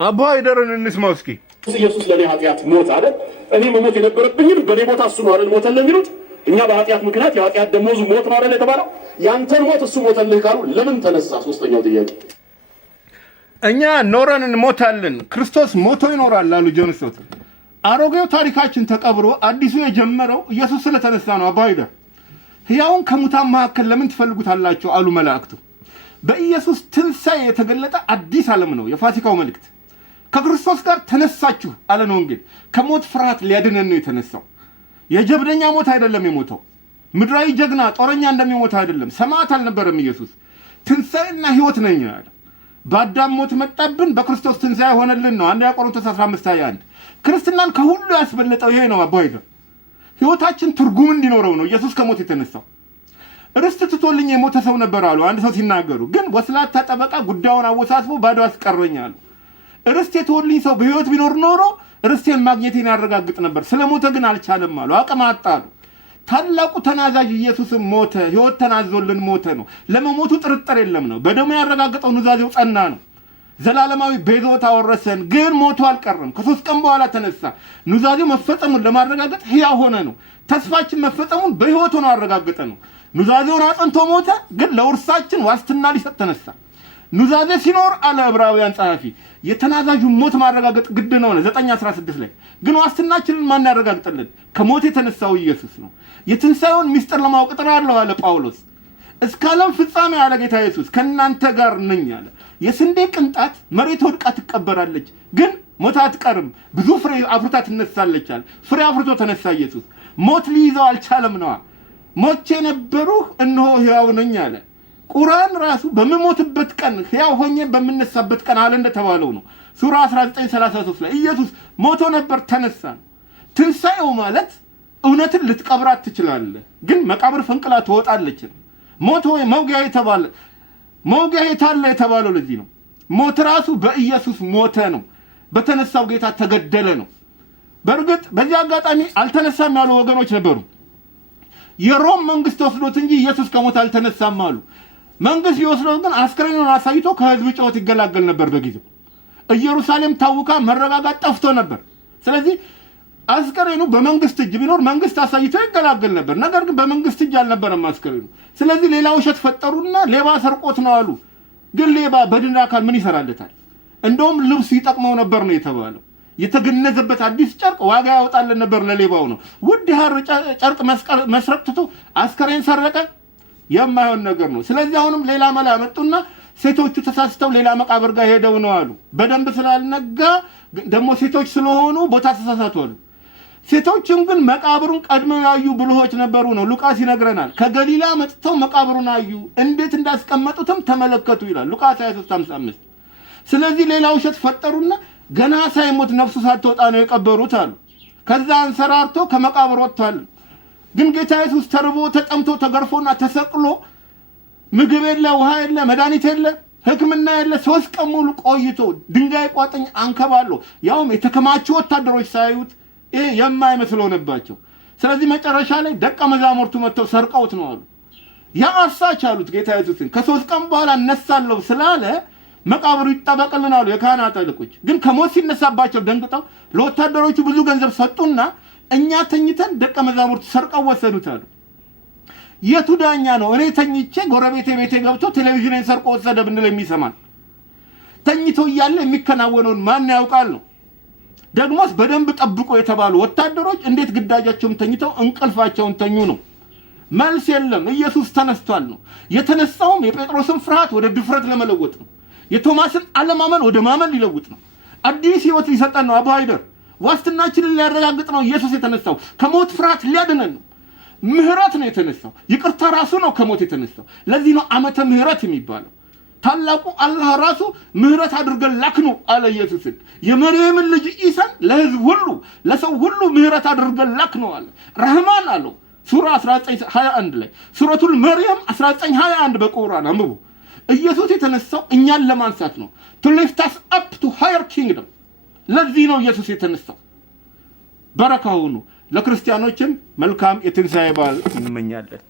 አባ አይደረን እንስማው እስኪ። ኢየሱስ ለኔ ኃጢአት ሞት አይደል? እኔ መሞት የነበረብኝም በኔ ቦታ እሱ ነው አይደል ሞተልህ የሚሉት? እኛ በኃጢአት ምክንያት የኃጢአት ደሞዙ ሞት ነው አይደል የተባለው? ያንተን ሞት እሱ ሞተልህ ካሉ ለምን ተነሳ? ሶስተኛው ጥያቄ እኛ ኖረን እንሞታለን፣ ክርስቶስ ሞቶ ይኖራል አሉ ጆን ስቶት። አሮጌው ታሪካችን ተቀብሮ አዲሱ የጀመረው ኢየሱስ ስለተነሳ ነው። አባ አይደር ሕያውን ከሙታን መካከል ለምን ትፈልጉታላችሁ አሉ መላእክቱ። በኢየሱስ ትንሣኤ የተገለጠ አዲስ ዓለም ነው የፋሲካው መልእክት። ከክርስቶስ ጋር ተነሳችሁ አለ ነው ወንጌል። ከሞት ፍርሃት ሊያድነን ነው የተነሳው። የጀብደኛ ሞት አይደለም የሞተው። ምድራዊ ጀግና ጦረኛ እንደሚሞት አይደለም። ሰማዕት አልነበረም ኢየሱስ። ትንሣኤና ሕይወት ነኝ አለ። በአዳም ሞት መጣብን፣ በክርስቶስ ትንሣኤ ሆነልን ነው 1 ቆሮንቶስ 15:21። ክርስትናን ከሁሉ ያስበለጠው ይሄ ነው። አባ አይደር ሕይወታችን ትርጉም እንዲኖረው ነው ኢየሱስ ከሞት የተነሳው። ርስት ትቶልኝ የሞተ ሰው ነበር አሉ አንድ ሰው ሲናገሩ። ግን ወስላታ ጠበቃ ጉዳዩን አወሳስቦ ባዶ አስቀረኝ አሉ። ርስት የተወልኝ ሰው በሕይወት ቢኖር ኖሮ ርስቴን ማግኘቴን ያረጋግጥ ነበር። ስለሞተ ግን አልቻለም አሉ። አቅም አጣሉ። ታላቁ ተናዛዥ ኢየሱስም ሞተ፣ ሕይወት ተናዞልን ሞተ ነው። ለመሞቱ ጥርጥር የለም ነው። በደሙ ያረጋግጠው ኑዛዜው ጸና ነው። ዘላለማዊ ቤዛዎት አወረሰን። ግን ሞቶ አልቀረም። ከ3 ቀን በኋላ ተነሳ። ኑዛዜው መፈጸሙን ለማረጋገጥ ሕያው ሆነ ነው። ተስፋችን መፈጸሙን በሕይወት ሆኖ አረጋገጠ ነው። ኑዛዜውን አጽንቶ ሞተ፣ ግን ለውርሳችን ዋስትና ሊሰጥ ተነሳ። ኑዛዜ ሲኖር አለ ዕብራውያን ጸሐፊ የተናዛዡን ሞት ማረጋገጥ ግድ ነው 9:16 ላይ። ግን ዋስትናችንን ማን ያረጋግጥልን? ከሞት የተነሳው ኢየሱስ ነው። የትንሣኤውን ምስጢር ለማወቅ እጥራለሁ አለ ጳውሎስ። እስከ ዓለም ፍጻሜ አለ ጌታ ኢየሱስ ከእናንተ ጋር ነኝ አለ። የስንዴ ቅንጣት መሬት ወድቃ ትቀበራለች፣ ግን ሞት አትቀርም፣ ብዙ ፍሬ አፍርታ ትነሳለች አለ። ፍሬ አፍርቶ ተነሳ ኢየሱስ። ሞት ሊይዘው አልቻለም ነዋ። ሞቼ ነበሩህ እነሆ ሕያው ነኝ አለ። ቁርአን ራሱ በመሞትበት ቀን ሕያው ሆኜ በመነሳበት ቀን አለ እንደተባለው ነው። ሱራ 19:33 ላይ ኢየሱስ ሞቶ ነበር ተነሳ። ትንሣኤው ማለት እውነትን ልትቀብራት ትችላለህ፣ ግን መቃብር ፈንቅላ ትወጣለች። ሞት ወይ መውጊያ የተባለ መውጊያ የታለ የተባለው ለዚህ ነው። ሞት ራሱ በኢየሱስ ሞተ ነው። በተነሳው ጌታ ተገደለ ነው። በእርግጥ በዚህ አጋጣሚ አልተነሳም ያሉ ወገኖች ነበሩ። የሮም መንግስት ወስዶት እንጂ ኢየሱስ ከሞት አልተነሳም አሉ። መንግስት ቢወስደው ግን አስከሬኑን አሳይቶ ከህዝብ ጩኸት ይገላገል ነበር። በጊዜው ኢየሩሳሌም ታውካ መረጋጋት ጠፍቶ ነበር። ስለዚህ አስከሬኑ በመንግስት እጅ ቢኖር መንግስት አሳይቶ ይገላገል ነበር። ነገር ግን በመንግስት እጅ አልነበረም አስከሬኑ። ስለዚህ ሌላ ውሸት ፈጠሩና ሌባ ሰርቆት ነው አሉ። ግን ሌባ በድን አካል ምን ይሰራለታል? እንደውም ልብሱ ይጠቅመው ነበር ነው የተባለው። የተገነዘበት አዲስ ጨርቅ ዋጋ ያወጣልን ነበር ለሌባው ነው። ውድ ሐር ጨርቅ መስረቅ ትቶ አስከሬን ሰረቀ። የማይሆን ነገር ነው። ስለዚህ አሁንም ሌላ መላ መጡና ሴቶቹ ተሳስተው ሌላ መቃብር ጋር ሄደው ነው አሉ። በደንብ ስላልነጋ ደግሞ ሴቶች ስለሆኑ ቦታ ተሳሳቱ አሉ። ሴቶችም ግን መቃብሩን ቀድመው ያዩ ብልሆች ነበሩ ነው ሉቃስ ይነግረናል። ከገሊላ መጥተው መቃብሩን አዩ፣ እንዴት እንዳስቀመጡትም ተመለከቱ ይላል ሉቃስ 23:55። ስለዚህ ሌላ ውሸት ፈጠሩና ገና ሳይሞት ነፍሱ ሳትወጣ ነው የቀበሩት አሉ። ከዛ አንሰራርቶ ከመቃብር ወጥቷል። ግን ጌታ ኢየሱስ ተርቦ ተጠምቶ ተገርፎና ተሰቅሎ ምግብ የለ፣ ውሃ የለ፣ መድኃኒት የለ፣ ሕክምና የለ 3 ቀን ሙሉ ቆይቶ ድንጋይ ቋጥኝ አንከባሎ ያውም የተከማቹ ወታደሮች ሳይዩት ይሄ የማይመስለው ነባቸው። ስለዚህ መጨረሻ ላይ ደቀ መዛሙርቱ መጥተው ሰርቀውት ነው አሉ። ያ አሳች አሉት ጌታ ኢየሱስን። ከ3 ቀን በኋላ እነሳለሁ ስላለ መቃብሩ ይጠበቅልን አሉ የካህናት አለቆች። ግን ከሞት ሲነሳባቸው ደንግጠው ለወታደሮቹ ብዙ ገንዘብ ሰጡና እኛ ተኝተን ደቀ መዛሙርቱ ሰርቀው ወሰዱት አሉ። የቱ ዳኛ ነው? እኔ ተኝቼ ጎረቤቴ ቤቴ ገብቶ ቴሌቪዥንን ሰርቆ ወሰደ ብንል የሚሰማን? ተኝቶ እያለ የሚከናወነውን ማን ያውቃል ነው። ደግሞስ በደንብ ጠብቆ የተባሉ ወታደሮች እንዴት ግዳጃቸውን ተኝተው እንቅልፋቸውን ተኙ ነው? መልስ የለም። ኢየሱስ ተነስቷል ነው። የተነሳውም የጴጥሮስን ፍርሃት ወደ ድፍረት ለመለወጥ ነው። የቶማስን አለማመን ወደ ማመን ሊለውጥ ነው። አዲስ ሕይወት ሊሰጠን ነው። አባ አይደር ዋስትናችንን ሊያረጋግጥ ነው ኢየሱስ የተነሳው። ከሞት ፍርሃት ሊያድነን ነው። ምህረት ነው የተነሳው። ይቅርታ ራሱ ነው ከሞት የተነሳው። ለዚህ ነው ዓመተ ምህረት የሚባለው። ታላቁ አላህ ራሱ ምህረት አድርገን ላክነው አለ ኢየሱስን። የመርየምን ልጅ ኢሳን ለህዝብ ሁሉ ለሰው ሁሉ ምህረት አድርገን ላክነው አለ። ረህማን አለው ሱራ 19:21 ላይ። ሱረቱል መርየም 19:21 በቁርአን አንብቡ። ኢየሱስ የተነሳው እኛን ለማንሳት ነው። to lift us up to higher kingdom። ለዚህ ነው ኢየሱስ የተነሳው። በረካው ነው። ለክርስቲያኖችም መልካም የትንሣኤ በዓል እንመኛለን።